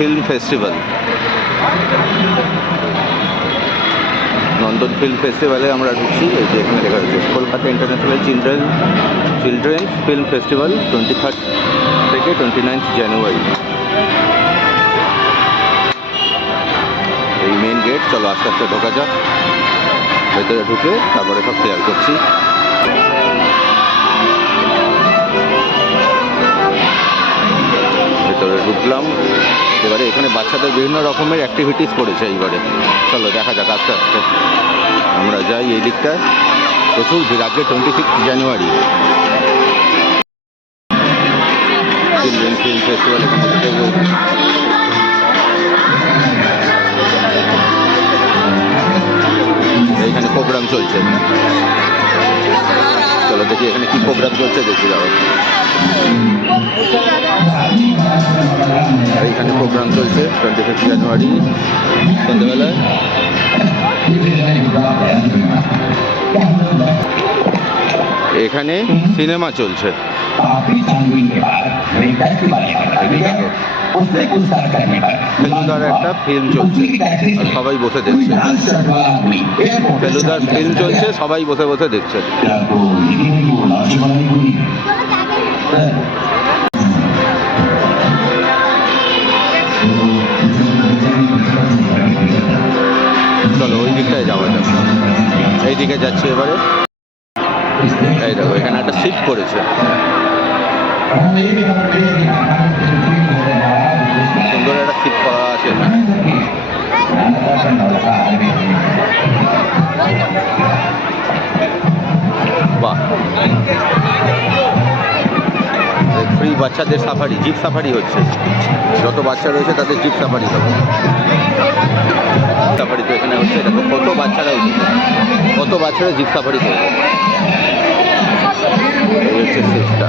Film festival. নন্দন film ফেস্টিভ্যালে আমরা ঢুকছি। এই যে এখানে লেখা রয়েছে Kolkata international children's film festival 23 থেকে 29 জানুয়ারি। এই মেন গেট। চলো আস্তে আস্তে ঢোকা যাক। ভেতরে ঢুকে তারপরে সব শেয়ার করছি। ভেতরে ঢুকলাম। এবারে এখানে বাচ্চাদের বিভিন্ন রকমের অ্যাক্টিভিটিস করেছে এইবারে। চলো দেখা যাক আস্তে আস্তে। আমরা যাই এই দিকটায়। প্রচুর ভিড়। আজকে 26 জানুয়ারি চিলড্রেন ফিল্ম ফেস্টিভ্যাল। এখানে প্রোগ্রাম চলছে। চলো দেখি এখানে কি প্রোগ্রাম চলছে, দেখি যাও। এইখানে প্রোগ্রাম চলছে 26 জানুয়ারি সন্ধ্যেবেলায়। এখানে সিনেমা চলছে। ফেলুদার একটা ফিল্ম চলছে আর সবাই বসে দেখছে। ফেলুদার ফিল্ম চলছে, সবাই বসে বসে দেখছে। চলো ওই দিকটায় যাওয়া যাক। এই দিকে যাচ্ছি এবারে। এই দেখো এখানে একটা সিট করেছে। সুন্দর একটা সিট করা আছে। বাহ, ফ্রি বাচ্চাদের সাফারি, জিপ সাফারি হচ্ছে। যত বাচ্চা রয়েছে তাদের জিপ সাফারি হবে। সাফারি তো এখানে হচ্ছে। দেখো কত বাচ্চারা উঠছে, কত বাচ্চারা জিপ সাফারি করবে। এই হচ্ছে সিটটা।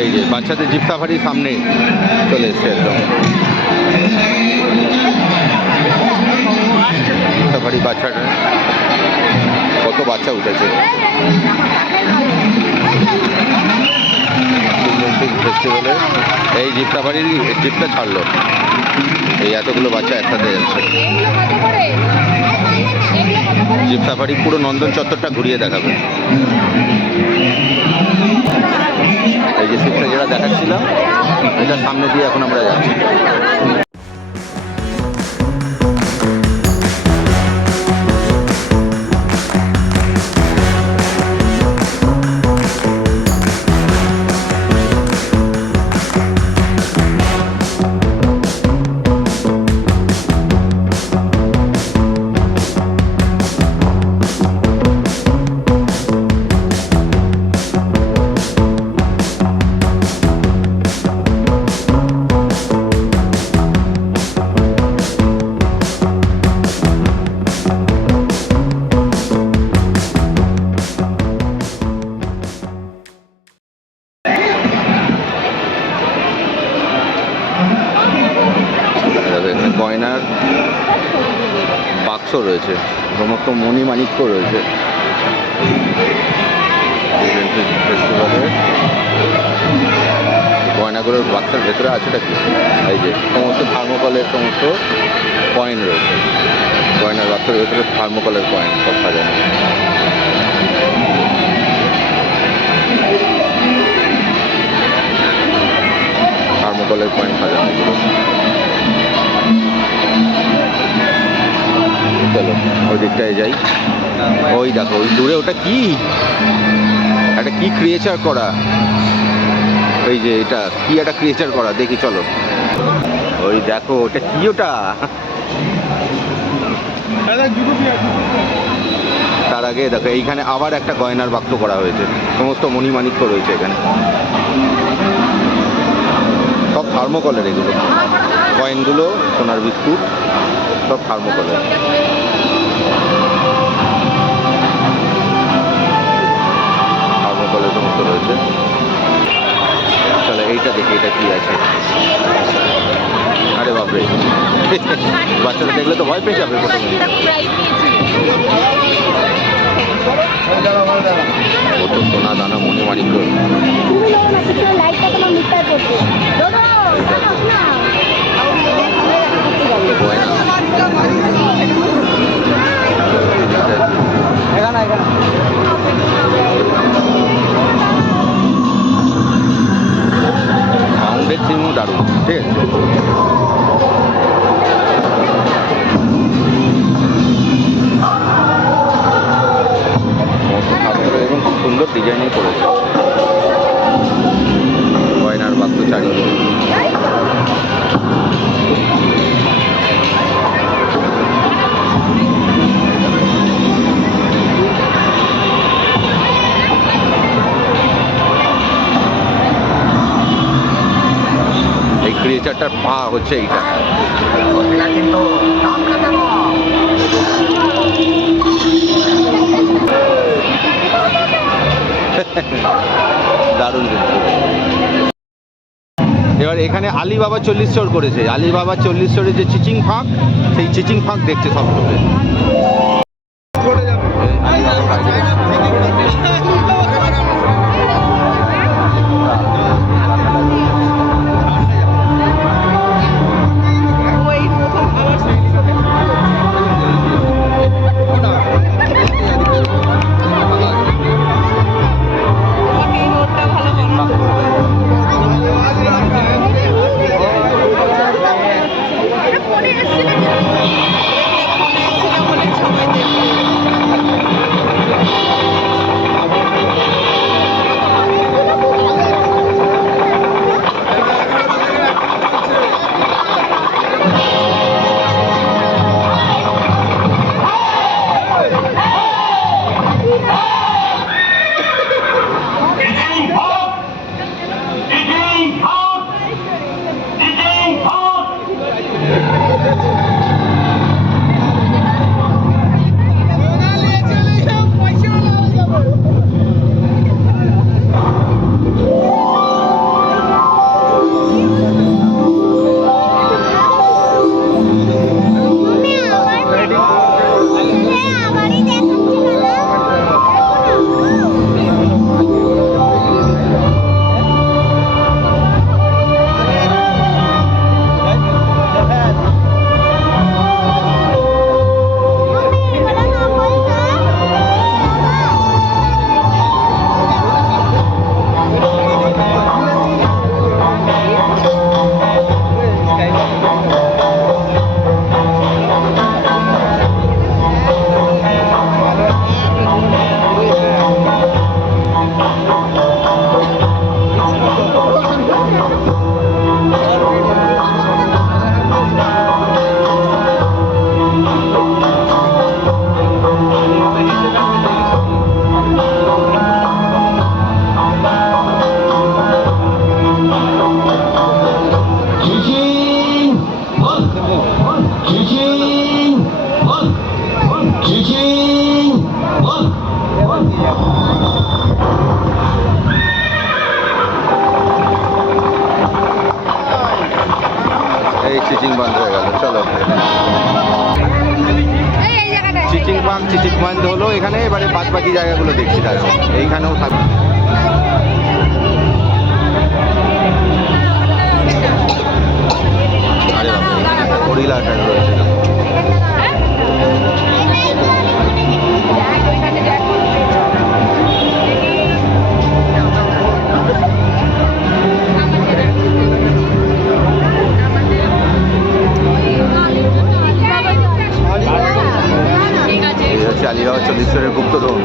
এই যে বাচ্চাদের জিপ সাফারি সামনে চলে এসছে একদম। জিপ সাফারি বাচ্চাটা, কত বাচ্চা উঠেছে। ফেস্টিভ্যালে এই জিপ সাফারির জিপটা ছাড়লো। এই এতগুলো বাচ্চা একসাথে যাচ্ছে। জিপ সাফারি পুরো নন্দন চত্বরটা ঘুরিয়ে দেখাবে। এই যে সিটটা যেটা দেখাচ্ছিলাম, এটার সামনে দিয়ে এখন আমরা যাচ্ছি। গয়নার বাক্স রয়েছে, সমস্ত মণিমাণিক্য রয়েছে। ফেস্টিভ্যালের গয়নাগুলোর বাক্সের ভেতরে আছেটা কি? এই যে সমস্ত থার্মোকলের সমস্ত কয়েন রয়েছে। গয়নার বাক্সের ভেতরে থার্মোকলের কয়েন সব সাজানো। থার্মোকলের কয়েন সাজানো এগুলো। চলো ওই দিকটায় যাই। ওই দেখো ওই দূরে ওটা কি, একটা কি ক্রিয়েচার করা। এই যে এটা কি একটা ক্রিয়েচার করা, দেখি চলো। ওই দেখো ওটা কি, ওটা তার আগে দেখো এইখানে আবার একটা গয়নার বাক্স করা হয়েছে। সমস্ত মণিমাণিক্য রয়েছে এখানে, সব থার্মোকলের। এগুলো কয়েনগুলো, সোনার বিস্কুট সব থার্মোকলের। থার্মোকলের সমস্ত রয়েছে। চলো এইটা দেখি এটা কি আছে। আরে বাপরে, বাচ্চারা দেখলে তো ভয় পেয়ে যাবে প্রথমে। কত সোনা দানা মনে মানিক। সাউন্ডের থিমও দারুণ, ঠিক আছে। এবং খুব সুন্দর ডিজাইনিং করেছে গয়নার বাক্স চারিদিকে। এই ক্রিয়েচারটার পা হচ্ছে এইটা। কিন্তু দারুণ কিন্তু। এবার এখানে আলিবাবা 40 চোর করেছে। আলিবাবা 40 চোরের যে চিচিং ফাঁক, সেই চিচিং ফাঁক দেখছে সব লোকে। চিচিং বন্ধ হয়ে গেল। চলো, চিচিং বন্ধ হলো এখানে। এবারে বাদ বাকি জায়গাগুলো দেখছি। তাহলে এইখানেও থাকবে। আরে বাবা, গরিলা রয়েছে। আলিবাবা 40 চোরের গুপ্তধন।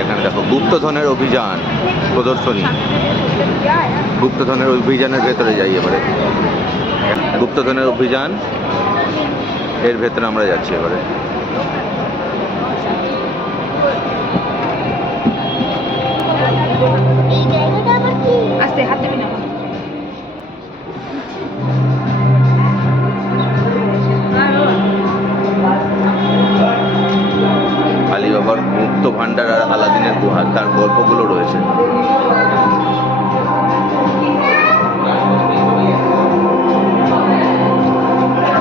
এখানে দেখো গুপ্তধনের অভিযান প্রদর্শনী। গুপ্তধনের অভিযানের ভেতরে যাই এবারে। গুপ্তধনের অভিযান এর ভেতরে আমরা যাচ্ছি এবারে। তার গল্পগুলো রয়েছে।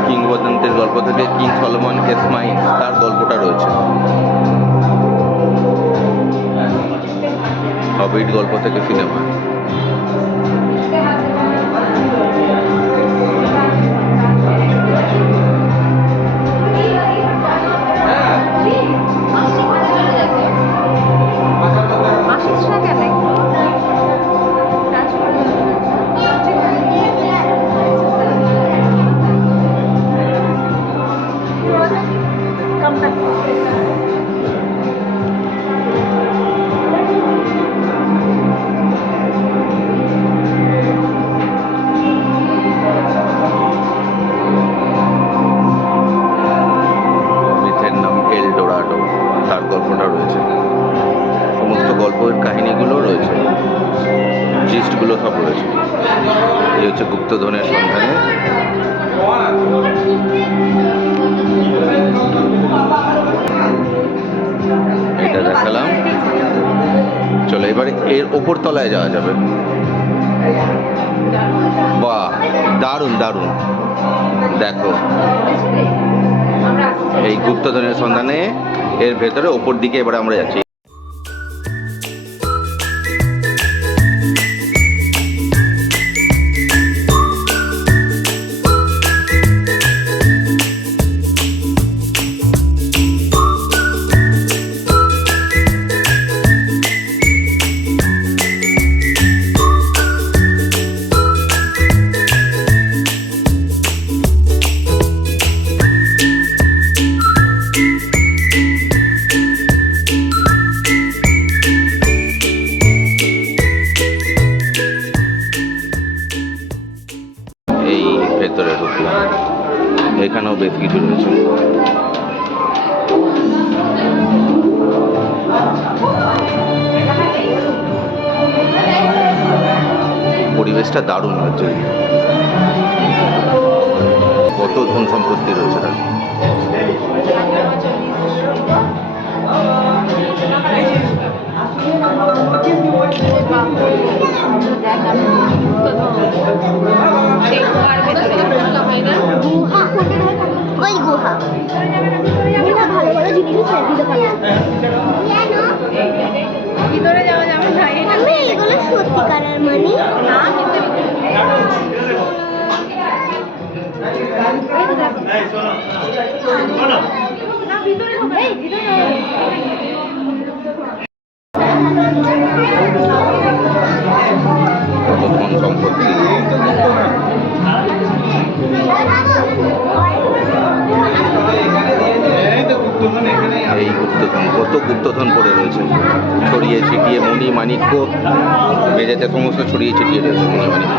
কিংবদন্তির গল্প থেকে কিং সলোমন কেসমাইন, তার গল্পটা রয়েছে। হবিট গল্প থেকে সিনেমা। তার গল্পটা রয়েছে, সমস্ত গল্পের কাহিনীগুলো রয়েছে, জিস্টগুলো সব রয়েছে। এই হচ্ছে গুপ্তধনের সন্ধানে। এটা দেখালাম, চলো এবারে এর ওপর তলায় যাওয়া যাবে। বাহ, দারুণ দারুণ। দেখো এই গুপ্তধনের সন্ধানে এর ভেতরে ওপর দিকে এবারে আমরা যাচ্ছি। ভেতরে ঢুকলাম, এখানেও বেশ কিছু রয়েছে। পরিবেশটা দারুণ হচ্ছে, কত ধন সম্পত্তি রয়েছে তার। ওই গুহা ভালো ভালো জিনিস ভিতরে যাওয়া যাবে না, এগুলো সত্যিকারের মানে কত ধন সম্পত্তি। এই গুপ্তধন, কত গুপ্তধন পড়ে রয়েছে, ছড়িয়ে ছিটিয়ে, মণি মাণিক্য মেঝেতে সমস্ত ছড়িয়ে ছিটিয়ে রয়েছে মণি মাণিক্য।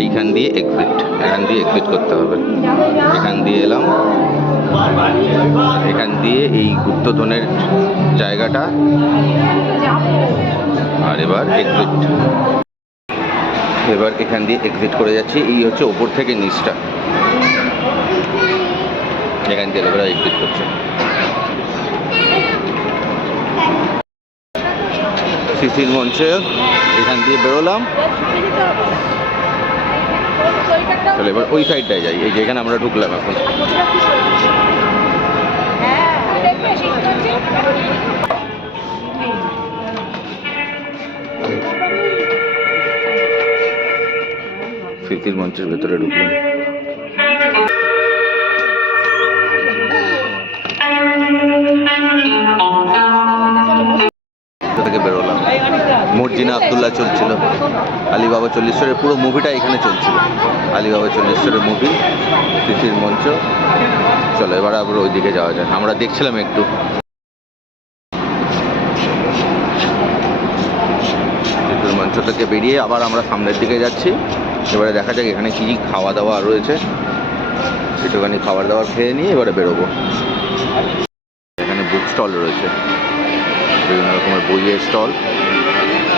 এইখান দিয়ে এক্সিট, এখান দিয়ে এক্সিট করতে হবে। এখান দিয়ে এলাম, এখান দিয়ে এই গুপ্তধনের জায়গাটা, আর এবার এক্সিট। এবার এখান দিয়ে এক্সিট করে যাচ্ছি। এই হচ্ছে ওপর থেকে নিচটা, এখান দিয়ে এবার এক্সিট করছে। শিশির মঞ্চে এখান দিয়ে বেরোলাম, চলো এবার ওই সাইডটায় যাই। এই যে এখানে আমরা ঢুকলাম এখন। শিশির মঞ্চের ভেতরে ঢুকলাম। থেকে বেরোলাম, মর্জিনা আব্দুল্লাহ চলছিল, আলিবাবা চল্লিশ্বরের পুরো মুভিটা এখানে চলছিল। আলিবাবা চল্লিশ্বরের মুভি, শিশির মঞ্চ। চলো এবার আবার ওইদিকে যাওয়া যায়। আমরা দেখছিলাম একটু, শিশির মঞ্চ থেকে বেরিয়ে আবার আমরা সামনের দিকে যাচ্ছি। এবারে দেখা যাক এখানে কী কী খাওয়া দাওয়া রয়েছে, একটুখানি খাবার দাবার খেয়ে নিয়ে এবারে বেরোবো। এখানে বুক স্টল রয়েছে, বিভিন্ন রকমের বইয়ের স্টল,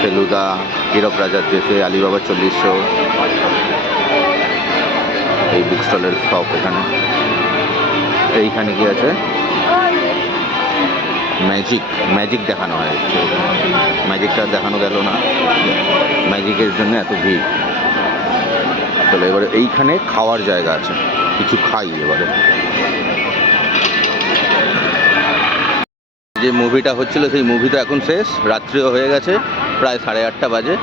ফেলুদা, হীরক রাজার দেশে, আলিবাবা 40 বুক স্টলের শপ এখানে। এইখানে কি আছে? ম্যাজিক দেখানো হয়। ম্যাজিকটা দেখানো গেল না, ম্যাজিকের জন্য এত ভিড়। চলো এবারে এইখানে খাওয়ার জায়গা আছে, কিছু খাই এবারে। যে মুভিটা হচ্ছিল সেই মুভি তো এখন শেষ, রাত্রিও হয়ে গেছে, প্রায় 8:30 বাজে।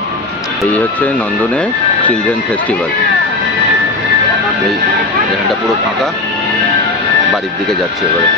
এই হচ্ছে নন্দনের চিলড্রেন ফেস্টিভ্যাল। এই এখানটা পুরো ফাঁকা, বাড়ির দিকে যাচ্ছে এবারে।